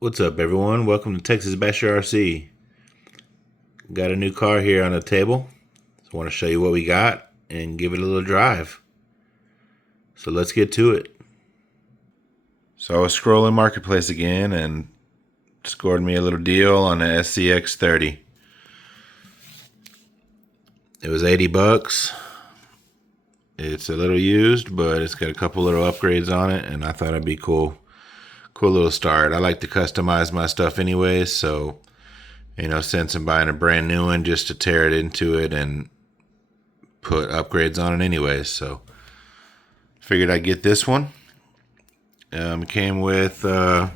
What's up, everyone? Welcome to Texas Basher RC. Got a new car here on the table. So I want to show you what we got and give it a little drive. So let's get to it. So I was scrolling Marketplace again and scored me a little deal on the SCX 30. It was 80 bucks. It's a little used, but it's got a couple little upgrades on it, and I thought it'd be cool little start. I like to customize my stuff anyways, so no sense in buying a brand new one just to tear it into it and put upgrades on it anyways. So figured I'd get this one. It came with it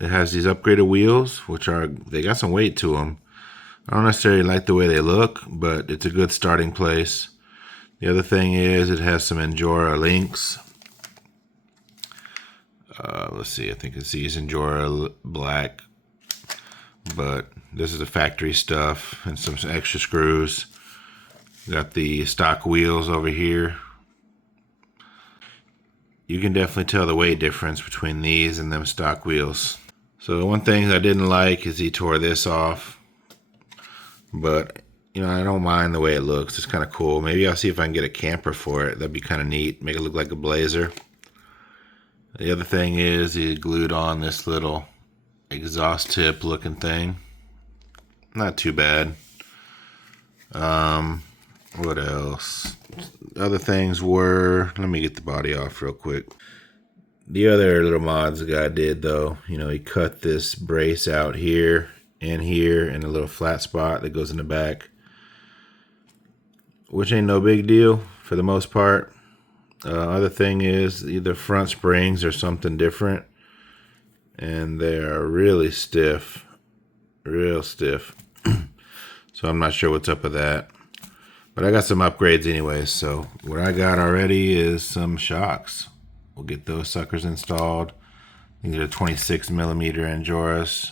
has these upgraded wheels, which they got some weight to them. I don't necessarily like the way they look, but it's a good starting place. The other thing is it has some Injora links. Let's see, I think it's these Injora black, but this is the factory stuff and some extra screws. Got the stock wheels over here. You can definitely tell the weight difference between these and them stock wheels. So the one thing I didn't like is he tore this off, but I don't mind the way it looks. It's kind of cool. Maybe I'll see if I can get a camper for it. That'd be kind of neat. Make it look like a Blazer. The other thing is he glued on this little exhaust tip looking thing. Not too bad. What else? Other things were, let me get the body off real quick. The other little mods the guy did though, he cut this brace out here and a little flat spot that goes in the back, which ain't no big deal for the most part. Other thing is either front springs or something different, and they are really stiff, real stiff. So I'm not sure what's up with that, but I got some upgrades anyways. So what I got already is some shocks. We'll get those suckers installed. These are 26 millimeter Injoras.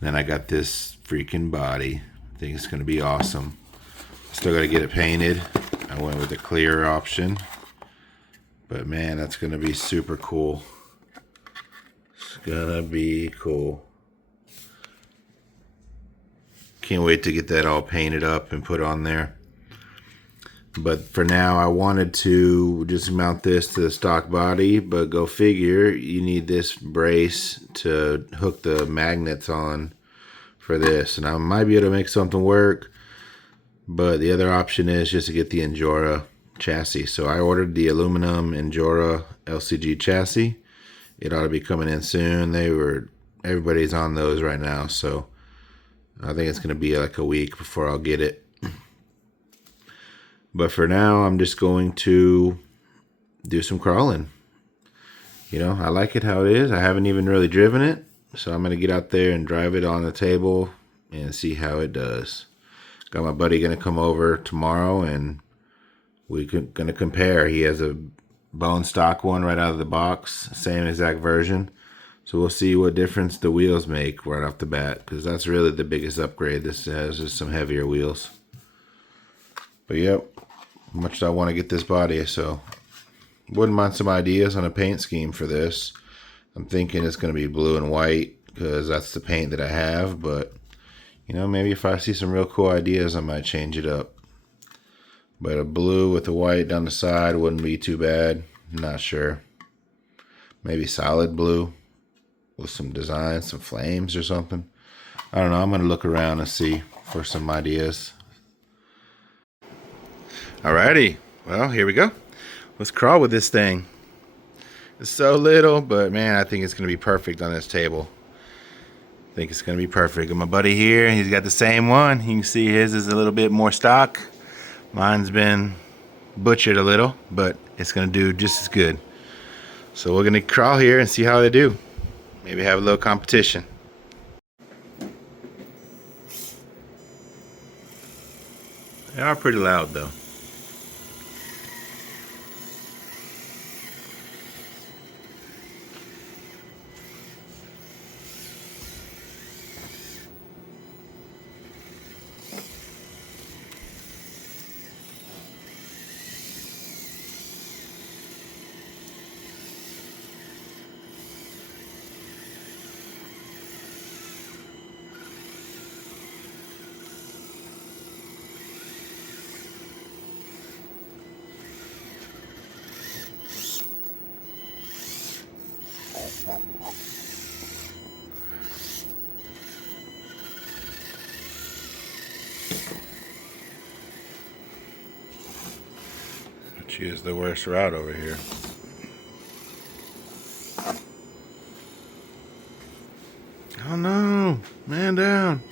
Then I got this freaking body. I think it's gonna be awesome. Still got to get it painted. I went with the clear option, but man, that's going to be super cool. It's gonna be cool. Can't wait to get that all painted up and put on there. But for now, I wanted to just mount this to the stock body, but go figure, you need this brace to hook the magnets on for this. And I might be able to make something work. But the other option is just to get the Injora chassis. So I ordered the aluminum Injora LCG chassis. It ought to be coming in soon. Everybody's on those right now. So I think it's going to be like a week before I'll get it. But for now, I'm just going to do some crawling. I like it how it is. I haven't even really driven it. So I'm going to get out there and drive it on the table and see how it does. Got my buddy gonna come over tomorrow and we're gonna compare. He has a bone stock one right out of the box, same exact version. So we'll see what difference the wheels make right off the bat, because that's really the biggest upgrade. This has just some heavier wheels. But yep, much I want to get this body, so wouldn't mind some ideas on a paint scheme for this. I'm thinking it's gonna be blue and white because that's the paint that I have, but maybe if I see some real cool ideas, I might change it up. But a blue with a white down the side wouldn't be too bad. Not sure. Maybe solid blue with some design, some flames or something. I don't know. I'm going to look around and see for some ideas. Alrighty. Well, here we go. Let's crawl with this thing. It's so little, but man, I think it's going to be perfect on this table. I think it's gonna be perfect. Got my buddy here, he's got the same one. You can see his is a little bit more stock. Mine's been butchered a little, but it's gonna do just as good. So we're gonna crawl here and see how they do. Maybe have a little competition. They are pretty loud though. Choose the worst route over here. Oh no, man down.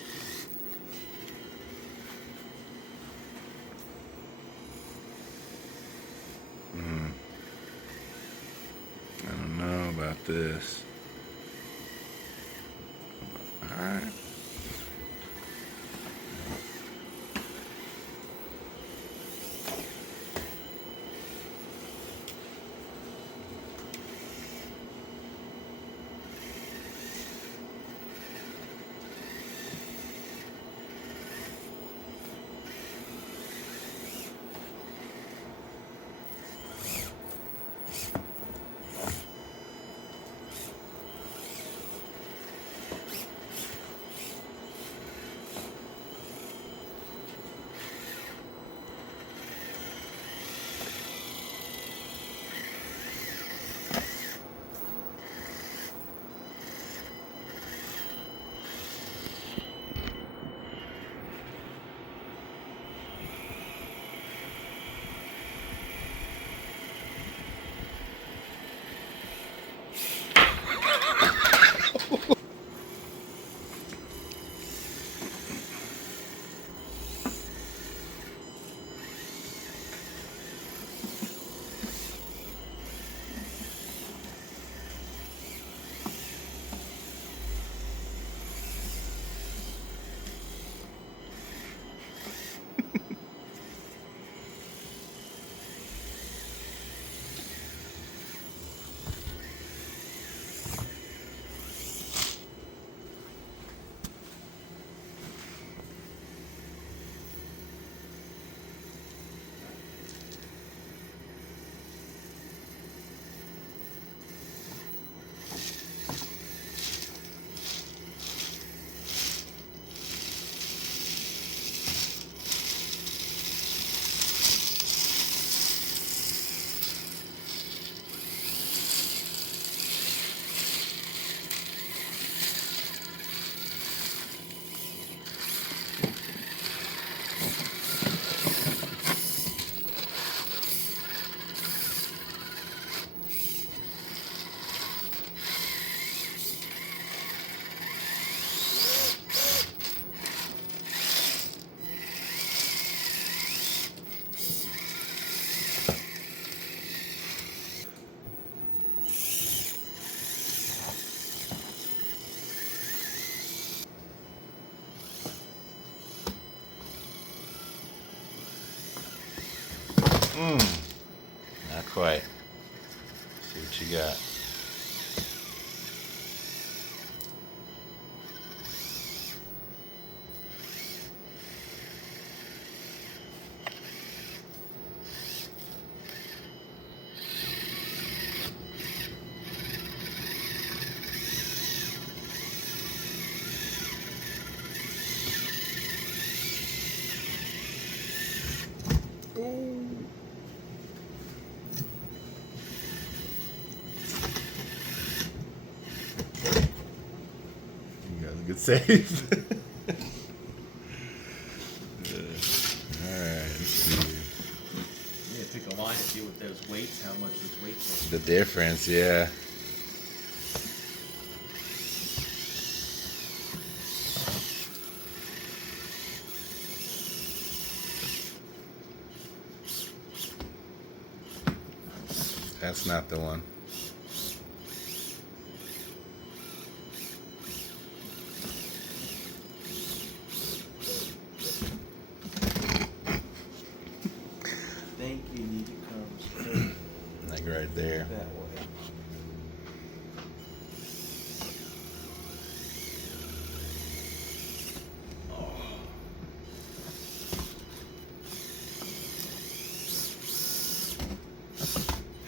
I don't know about this. Alright. Not quite. See what you got. You got a good save. Alright, let's see. Yeah, pick a line and see what those weights, how much those weights The difference, yeah. That's not the one. I think you need to come straight Like right there. that way.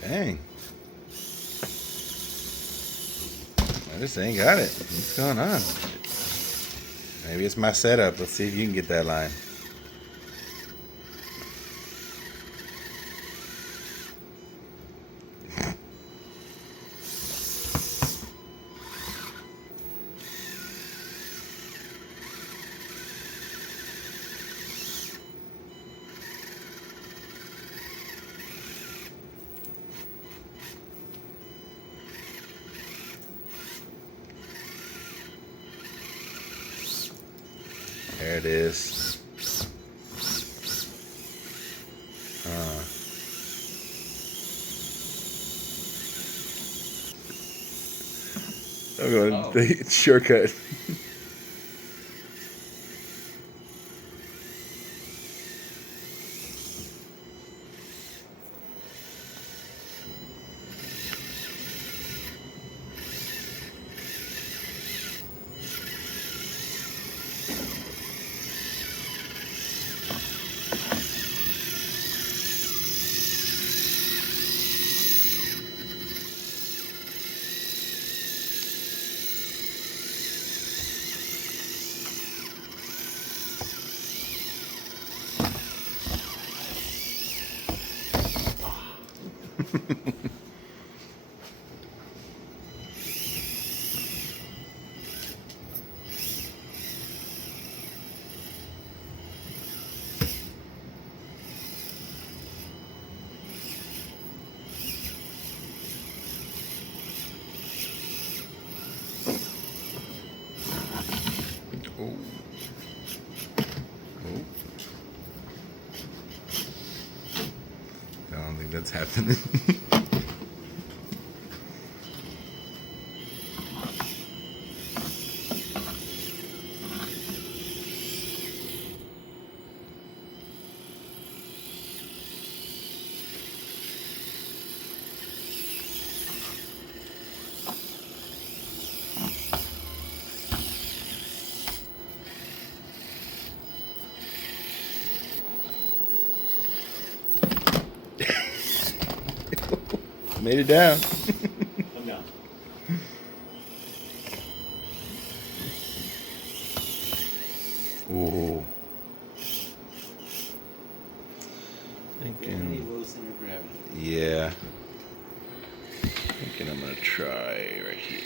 Dang. I just ain't got it. What's going on? Maybe it's my setup. Let's see if you can get that line. it is. I'm going the shortcut. Oh. Oh. I don't think that's happening. Made it down. Come down. Ooh. Any low center of gravity. Yeah. Thinking I'm gonna try right here.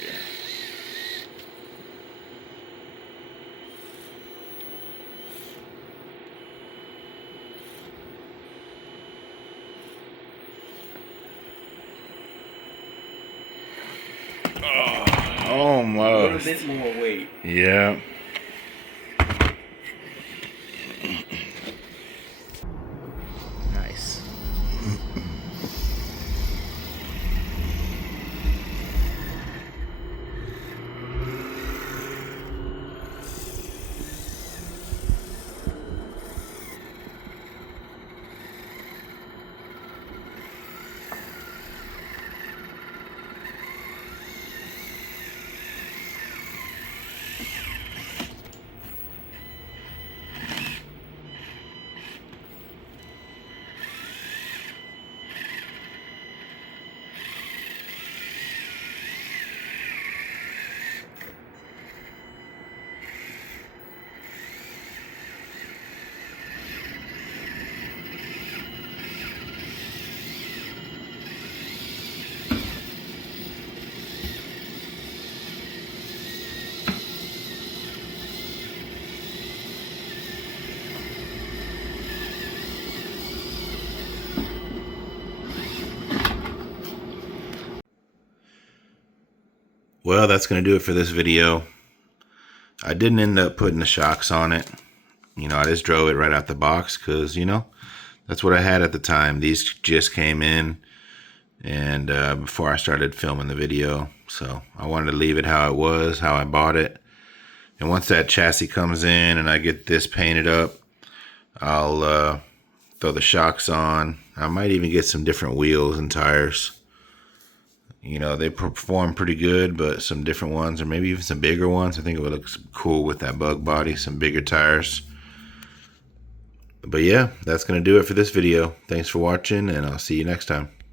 Oh, almost. A little bit more weight. Yeah. Nice. Well, that's going to do it for this video. I didn't end up putting the shocks on it. You know, I just drove it right out the box because, you know, that's what I had at the time. These just came in and before I started filming the video. So I wanted to leave it how it was, how I bought it. And once that chassis comes in and I get this painted up, I'll throw the shocks on. I might even get some different wheels and tires. You know, they perform pretty good, but some different ones, or maybe even some bigger ones. I think it would look cool with that bug body, some bigger tires. But yeah, that's going to do it for this video. Thanks for watching, and I'll see you next time.